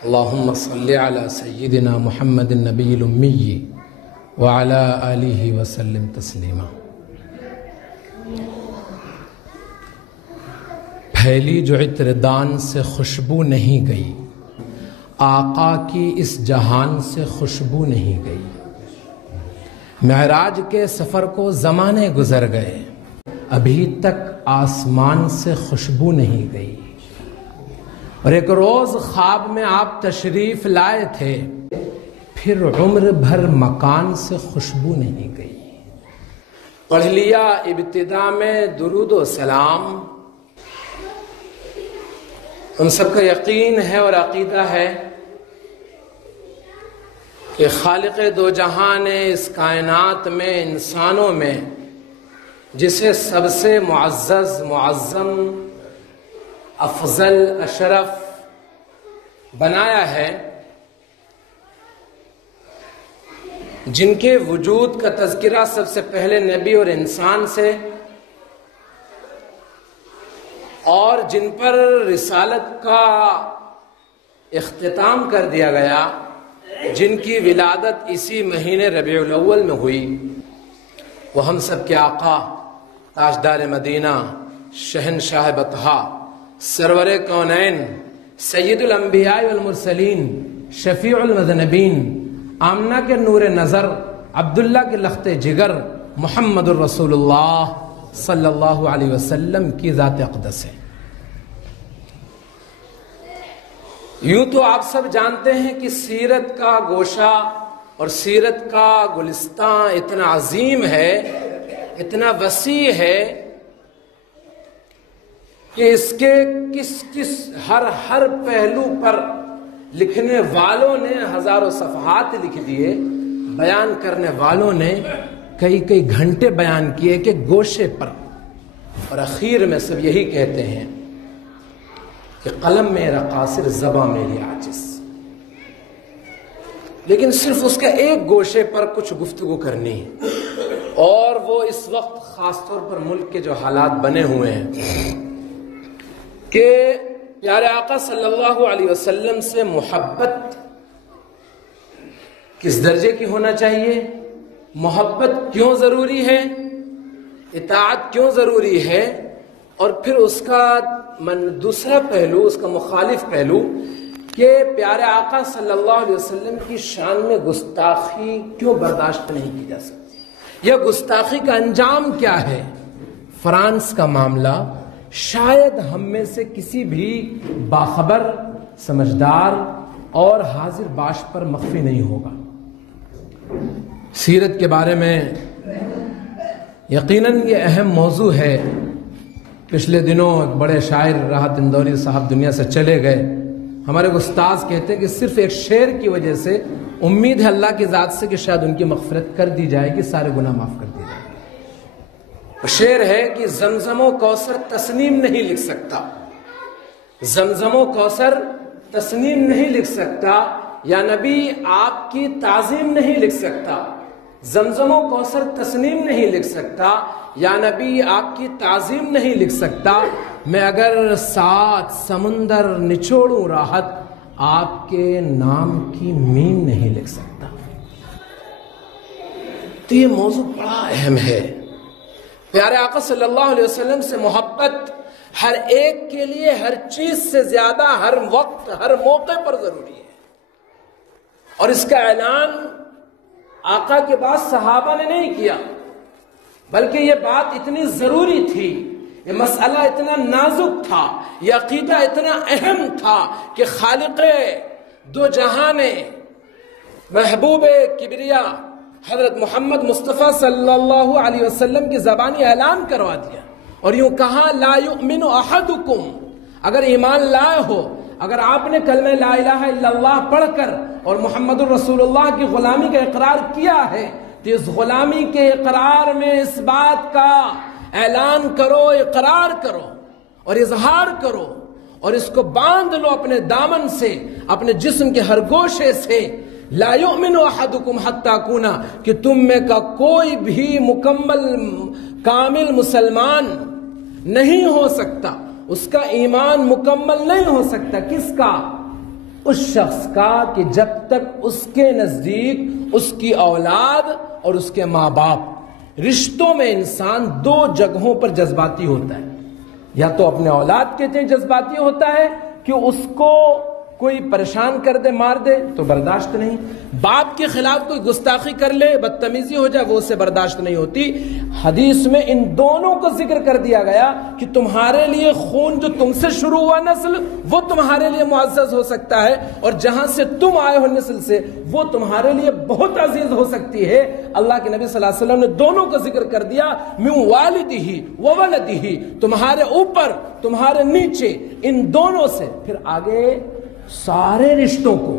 اللهم صل على سيدنا محمد النبي الأمي وعلى آله وسلم تسلیما۔ پھیلی جو عطر دان سے خوشبو نہیں گئی، آقا کی اس جہان سے خوشبو نہیں گئی۔ معراج کے سفر کو زمانے گزر گئے، ابھی تک آسمان سے خوشبو نہیں گئی۔ اور ایک روز خواب میں آپ تشریف لائے تھے، پھر عمر بھر مکان سے خوشبو نہیں گئی۔ پڑھ لیا ابتدا میں درود و سلام، ہم سب کا یقین ہے اور عقیدہ ہے کہ خالق دو جہاں نے اس کائنات میں انسانوں میں جسے سب سے معزز، معظم، افضل، اشرف بنایا ہے، جن کے وجود کا تذکرہ سب سے پہلے نبی اور انسان سے، اور جن پر رسالت کا اختتام کر دیا گیا، جن کی ولادت اسی مہینے ربیع الاول میں ہوئی، وہ ہم سب کے آقا، تاجدار مدینہ، شہنشاہ بطحا، سرور کونین، سید الانبیاء والمرسلین، شفیع المذنبین، آمنہ کے نور نظر، عبداللہ کے لخت جگر، محمد الرسول اللہ صلی اللہ علیہ وسلم کی ذات اقدس ہے۔ یوں تو آپ سب جانتے ہیں کہ سیرت کا گوشہ اور سیرت کا گلستان اتنا عظیم ہے، اتنا وسیع ہے کہ اس کے کس ہر پہلو پر لکھنے والوں نے ہزاروں صفحات لکھ دیے، بیان کرنے والوں نے کئی گھنٹے بیان کیے کہ گوشے پر، اور اخیر میں سب یہی کہتے ہیں کہ قلم میرا قاصر، زباں میری عاجز۔ لیکن صرف اس کا ایک گوشے پر کچھ گفتگو کرنی ہے، اور وہ اس وقت خاص طور پر ملک کے جو حالات بنے ہوئے ہیں کہ پیارے آقا صلی اللہ علیہ وسلم سے محبت کس درجے کی ہونا چاہیے، محبت کیوں ضروری ہے، اطاعت کیوں ضروری ہے، اور پھر اس کا دوسرا پہلو، اس کا مخالف پہلو کہ پیارے آقا صلی اللہ علیہ وسلم کی شان میں گستاخی کیوں برداشت نہیں کی جا سکتی، یا گستاخی کا انجام کیا ہے۔ فرانس کا معاملہ شاید ہم میں سے کسی بھی باخبر، سمجھدار اور حاضر باش پر مخفی نہیں ہوگا۔ سیرت کے بارے میں یقیناً یہ اہم موضوع ہے۔ پچھلے دنوں ایک بڑے شاعر راحت اندوری صاحب دنیا سے چلے گئے۔ ہمارے استاذ کہتے ہیں کہ صرف ایک شعر کی وجہ سے امید ہے اللہ کی ذات سے کہ شاید ان کی مغفرت کر دی جائے گی، سارے گناہ معاف کر دی جائے گی۔ شعر ہے کہ زمزم و کوثر تسنیم نہیں لکھ سکتا، زمزم و کوثر تسنیم نہیں لکھ سکتا، یا نبی آپ کی تعظیم نہیں لکھ سکتا۔ زمزم و کوثر تسنیم نہیں لکھ سکتا، یا نبی آپ کی تعظیم نہیں لکھ سکتا۔ میں اگر 7 سمندر نچوڑوں راحت، آپ کے نام کی میم نہیں لکھ سکتا۔ تو یہ موضوع بڑا اہم ہے۔ پیارے آقا صلی اللہ علیہ وسلم سے محبت ہر ایک کے لیے ہر چیز سے زیادہ ہر وقت، ہر موقع پر ضروری ہے، اور اس کا اعلان آقا کے بعد صحابہ نے نہیں کیا، بلکہ یہ بات اتنی ضروری تھی، یہ مسئلہ اتنا نازک تھا، یہ عقیدہ اتنا اہم تھا کہ خالق دو جہاں نے محبوب کبریا حضرت محمد مصطفیٰ صلی اللہ علیہ وسلم کی زبانی اعلان کروا دیا، اور یوں کہا لا یؤمن احدکم، اگر ایمان لائے ہو، اگر آپ نے کلمہ لا الہ الا اللہ پڑھ کر اور محمد الرسول اللہ کی غلامی کا اقرار کیا ہے، تو اس غلامی کے اقرار میں اس بات کا اعلان کرو، اقرار کرو اور اظہار کرو، اور اس کو باندھ لو اپنے دامن سے، اپنے جسم کے ہر گوشے سے، لا یؤمن احدکم حتی اکونا، کہ تم میں کا کوئی بھی مکمل کامل مسلمان نہیں ہو سکتا، اس کا ایمان مکمل نہیں ہو سکتا۔ کس کا؟ اس شخص کا کہ جب تک اس کے نزدیک اس کی اولاد اور اس کے ماں باپ، رشتوں میں انسان دو جگہوں پر جذباتی ہوتا ہے، یا تو اپنے اولاد کے تئیں جذباتی ہوتا ہے کہ اس کو کوئی پریشان کر دے، مار دے تو برداشت نہیں، باپ کے خلاف کوئی گستاخی کر لے، بدتمیزی ہو جائے، وہ اسے برداشت نہیں ہوتی۔ حدیث میں ان دونوں کو ذکر کر دیا گیا کہ تمہارے لیے خون جو تم سے شروع ہوا نسل وہ تمہارے لیے معزز ہو سکتا ہے، اور جہاں سے تم آئے ہو نسل سے وہ تمہارے لیے بہت عزیز ہو سکتی ہے۔ اللہ کے نبی صلی اللہ علیہ وسلم نے دونوں کو ذکر کر دیا، من والدہ و ولدہ، تمہارے اوپر تمہارے نیچے، ان دونوں سے، پھر آگے سارے رشتوں کو،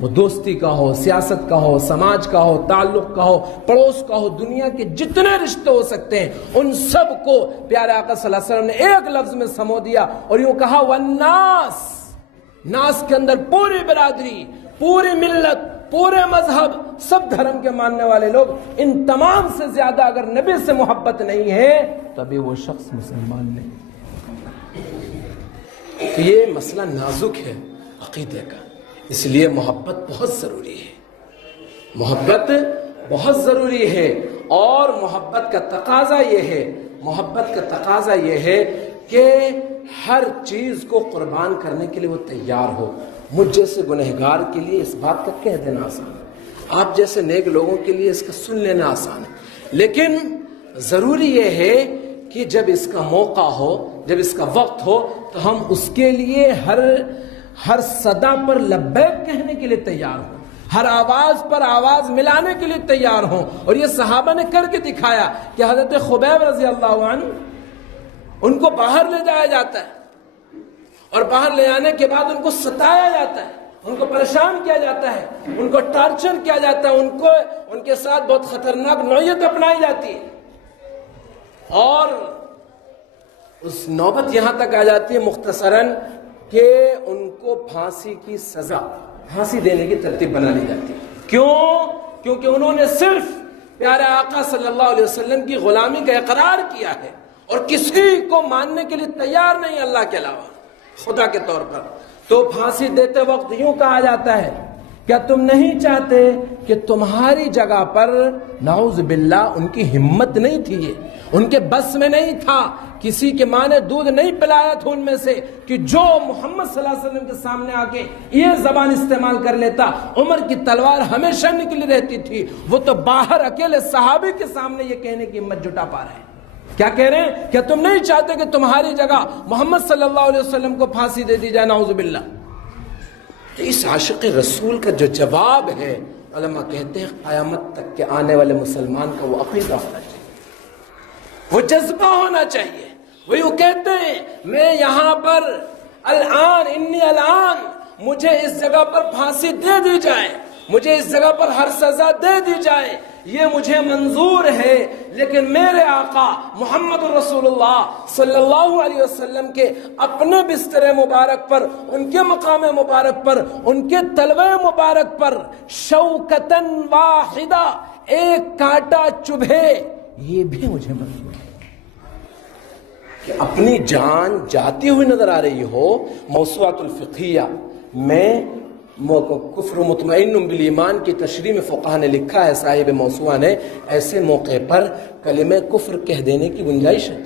وہ دوستی کا ہو، سیاست کا ہو، سماج کا ہو، تعلق کا ہو، پڑوس کا ہو، دنیا کے جتنے رشتے ہو سکتے ہیں ان سب کو پیارے آقا صلی اللہ علیہ وسلم نے ایک لفظ میں سمو دیا اور یوں کہا والناس، ناس کے اندر پوری برادری، پوری ملت، پورے مذہب، سب دھرم کے ماننے والے لوگ، ان تمام سے زیادہ اگر نبی سے محبت نہیں ہے تو ابھی وہ شخص مسلمان نہیں۔ تو یہ مسئلہ نازک ہے عقیدے کا، اس لیے محبت بہت ضروری ہے، محبت بہت ضروری ہے۔ اور محبت کا تقاضا یہ ہے کہ ہر چیز کو قربان کرنے کے لیے وہ تیار ہو۔ مجھ جیسے گنہگار کے لیے اس بات کا کہہ دینا آسان ہے، آپ جیسے نیک لوگوں کے لیے اس کا سن لینا آسان ہے، لیکن ضروری یہ ہے کہ جب اس کا موقع ہو، جب اس کا وقت ہو تو ہم اس کے لیے ہر صدا پر لبیک کہنے کے لیے تیار ہوں، ہر آواز پر آواز ملانے کے لیے تیار ہوں۔ اور یہ صحابہ نے کر کے دکھایا کہ حضرت خبیب رضی اللہ عنہ، ان کو باہر لے جایا جاتا ہے اور باہر لے آنے کے بعد ان کو ستایا جاتا ہے، ان کو پریشان کیا جاتا ہے، ان کو ٹارچر کیا جاتا ہے، ان کے ساتھ بہت خطرناک نوعیت اپنائی جاتی ہے، اور اس نوبت یہاں تک آ جاتی ہے مختصراً کہ ان کو پھانسی کی سزا، پھانسی دینے کی ترتیب بنا لی جاتی ہے۔ کیونکہ انہوں نے صرف پیارے آقا صلی اللہ علیہ وسلم کی غلامی کا اقرار کیا ہے اور کسی کو ماننے کے لیے تیار نہیں اللہ کے علاوہ خدا کے طور پر۔ تو پھانسی دیتے وقت یوں کہا جاتا ہے، کیا تم نہیں چاہتے کہ تمہاری جگہ پر نعوذ باللہ، ان کی ہمت نہیں تھی، یہ ان کے بس میں نہیں تھا، کسی کے ماں نے دودھ نہیں پلایا تھا ان میں سے کہ جو محمد صلی اللہ علیہ وسلم کے سامنے آ کے یہ زبان استعمال کر لیتا۔ عمر کی تلوار ہمیشہ نکلی رہتی تھی، وہ تو باہر اکیلے صحابی کے سامنے یہ کہنے کی ہمت جٹا پا رہے ہیں۔ کیا کہہ رہے ہیں؟ کیا تم نہیں چاہتے کہ تمہاری جگہ محمد صلی اللہ علیہ وسلم کو پھانسی دے دی جائے؟ نعوذ باللہ۔ اس عاشق رسول کا جو جواب ہے، علماء کہتے ہیں قیامت تک کے آنے والے مسلمان کا وہ عقیدہ ہونا چاہیے، وہ جذبہ ہونا چاہیے۔ وہ یوں کہتے ہیں میں یہاں پر الان مجھے اس جگہ پر پھانسی دے دی جائے، مجھے اس جگہ پر ہر سزا دے دی جائے، یہ مجھے منظور ہے، لیکن میرے آقا محمد رسول اللہ صلی اللہ علیہ وسلم کے اپنے بستر مبارک پر، ان کے مقام مبارک پر، ان کے تلوے مبارک پر شوکتن واحدہ، ایک کانٹا چبھے، یہ بھی مجھے منظور ہے۔ کہ اپنی جان جاتی ہوئی نظر آ رہی ہو، موسوعۃ الفقہیہ میں کفر مطمئن بالایمان کی تشریح میں فقہا نے لکھا ہے، صاحب موسوعہ نے، ایسے موقع پر کلمہ کفر کہہ دینے کی گنجائش ہے۔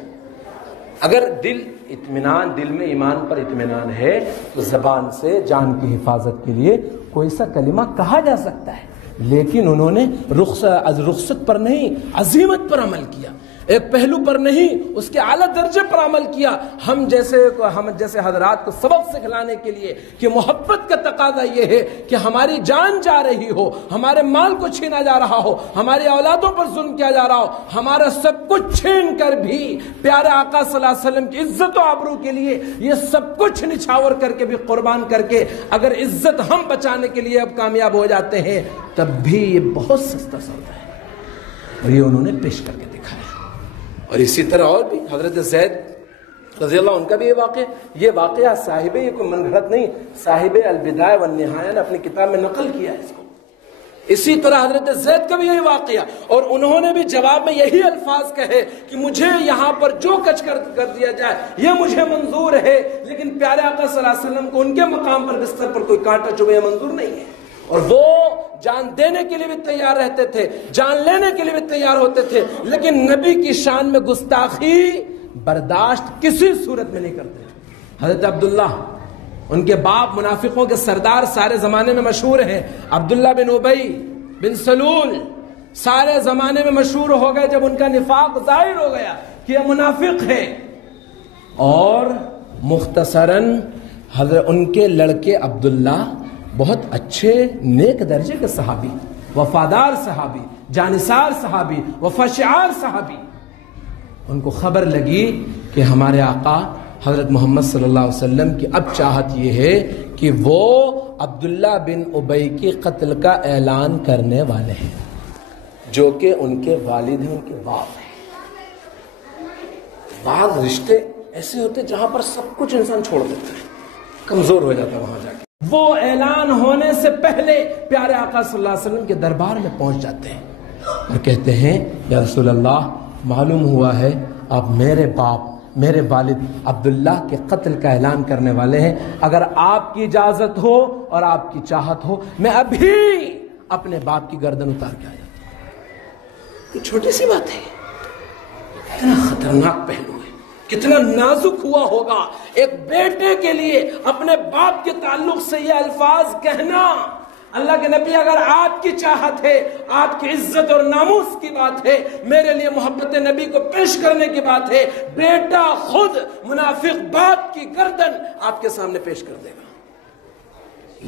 اگر دل میں ایمان پر اطمینان ہے تو زبان سے جان کی حفاظت کے لیے کوئی سا کلمہ کہا جا سکتا ہے، لیکن انہوں نے رخصت پر نہیں، عزیمت پر عمل کیا، ایک پہلو پر نہیں، اس کے اعلیٰ درجے پر عمل کیا۔ ہم جیسے حضرات کو سبق سکھلانے کے لیے کہ محبت کا تقاضا یہ ہے کہ ہماری جان جا رہی ہو، ہمارے مال کو چھینا جا رہا ہو، ہماری اولادوں پر ظلم کیا جا رہا ہو، ہمارا سب کچھ چھین کر بھی پیارے آقا صلی اللہ علیہ وسلم کی عزت و آبرو کے لیے یہ سب کچھ نچھاور کر کے بھی، قربان کر کے اگر عزت ہم بچانے کے لیے اب کامیاب ہو جاتے ہیں تب بھی یہ بہت سستا سودا ہے، اور یہ انہوں نے پیش کر کے دکھایا۔ اور اسی طرح اور بھی حضرت زید رضی اللہ عنہ کا بھی یہ واقعہ صاحب، یہ کوئی من گھڑت نہیں، صاحب البدایہ والنہایہ نے اپنی کتاب میں نقل کیا ہے اس کو۔ اسی طرح حضرت زید کا بھی یہی واقعہ، اور انہوں نے بھی جواب میں یہی الفاظ کہے کہ مجھے یہاں پر جو کچھ کر دیا جائے یہ مجھے منظور ہے، لیکن پیارے آقا صلی اللہ علیہ وسلم کو ان کے مقام پر بستر پر کوئی کانٹا چبھے یہ منظور نہیں ہے، اور وہ جان دینے کے لیے بھی تیار رہتے تھے، جان لینے کے لیے بھی تیار ہوتے تھے، لیکن نبی کی شان میں گستاخی برداشت کسی صورت میں نہیں کرتے۔ حضرت عبداللہ، ان کے باپ منافقوں کے سردار سارے زمانے میں مشہور ہیں، عبداللہ بن ابی بن سلول سارے زمانے میں مشہور ہو گئے جب ان کا نفاق ظاہر ہو گیا کہ یہ منافق ہے، اور مختصراً حضرت ان کے لڑکے عبداللہ بہت اچھے نیک درجے کے صحابی، وفادار صحابی، جانثار صحابی، وفاشعار صحابی، ان کو خبر لگی کہ ہمارے آقا حضرت محمد صلی اللہ علیہ وسلم کی اب چاہت یہ ہے کہ وہ عبداللہ بن ابی کے قتل کا اعلان کرنے والے ہیں، جو کہ ان کے والد ہیں، ان کے باپ ہیں۔ بعض رشتے ایسے ہوتے جہاں پر سب کچھ انسان چھوڑ دیتا ہے، کمزور ہو جاتا ہے وہاں جا کے۔ وہ اعلان ہونے سے پہلے پیارے آقا صلی اللہ علیہ وسلم کے دربار میں پہنچ جاتے ہیں اور کہتے ہیں یا رسول اللہ، معلوم ہوا ہے آپ میرے باپ، میرے والد عبداللہ کے قتل کا اعلان کرنے والے ہیں، اگر آپ کی اجازت ہو اور آپ کی چاہت ہو میں ابھی اپنے باپ کی گردن اتار کے آ جاتا ہوں۔ یہ چھوٹی سی بات ہے، کتنا خطرناک پہلو ہے، کتنا نازک ہوا ہوگا ایک بیٹے کے لیے اپنے باپ کے تعلق سے یہ الفاظ کہنا۔ اللہ کے نبی، اگر آپ کی چاہت ہے، آپ کی عزت اور ناموس کی بات ہے، میرے لیے محبت نبی کو پیش کرنے کی بات ہے، بیٹا خود منافق باپ کی گردن آپ کے سامنے پیش کر دے گا،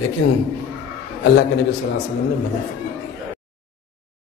لیکن اللہ کے نبی صلی اللہ علیہ وسلم نے منع فرمایا۔